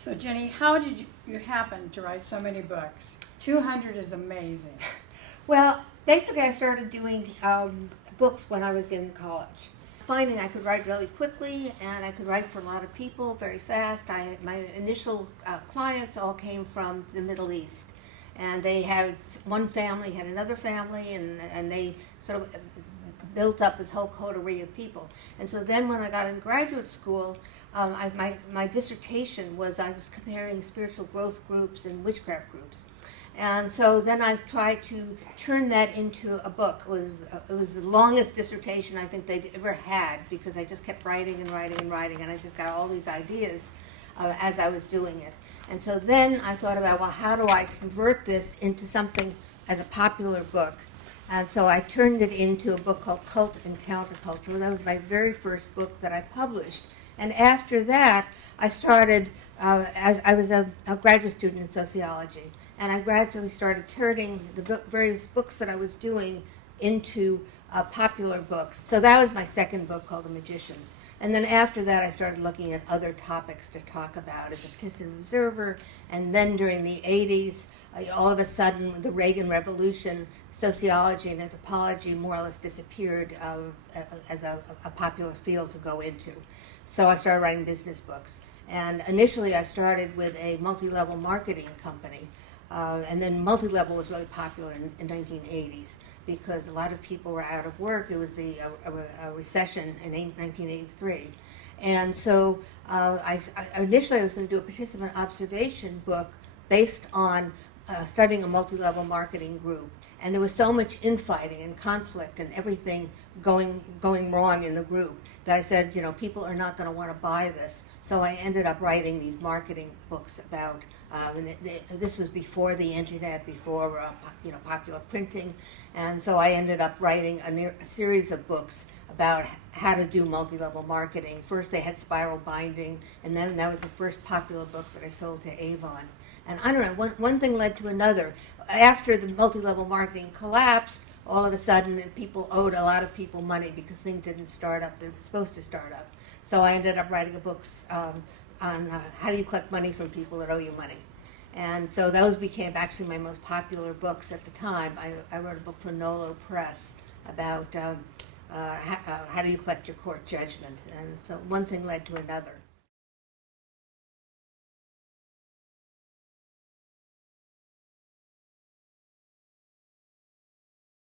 So Jenny, how did you happen to write so many books? 200 is amazing. Well, basically, I started doing books when I was in college. Finding I could write really quickly, and I could write for a lot of people very fast. My initial clients all came from the Middle East, and they had one family had another family, and they sort of built up this whole coterie of people. And so then, when I got in graduate school, my dissertation was I was comparing spiritual growth groups and witchcraft groups. And so then I tried to turn that into a book. It was the longest dissertation I think they've ever had, because I just kept writing and writing and writing, and I just got all these ideas as I was doing it. And so then I thought about, well, how do I convert this into something as a popular book? And so I turned it into a book called Cult and Counterculture. That was my very first book that I published. And after that, I started, as I was a graduate student in sociology, and I gradually started turning the various books that I was doing into popular books. So that was my second book, called The Magicians. And then after that, I started looking at other topics to talk about as a participant observer. And then during the 80s, all of a sudden, with the Reagan Revolution, sociology and anthropology more or less disappeared as a popular field to go into. So I started writing business books. And initially, I started with a multi-level marketing company. And then multi-level was really popular in 1980s because a lot of people were out of work. It was the recession in 1983. And so initially I was going to do a participant observation book based on starting a multi-level marketing group. And there was so much infighting and conflict and everything going wrong in the group that I said, people are not going to want to buy this. So I ended up writing these marketing books about, this was before the internet, before popular printing, and so I ended up writing a series of books about how to do multi-level marketing. First they had Spiral Binding, and then that was the first popular book that I sold to Avon. And I don't know, one thing led to another. After the multi-level marketing collapsed, all of a sudden people owed a lot of people money because things didn't start up. They were supposed to start up. So I ended up writing books on how do you collect money from people that owe you money. And so those became actually my most popular books at the time. I wrote a book for Nolo Press about how do you collect your court judgment. And so one thing led to another.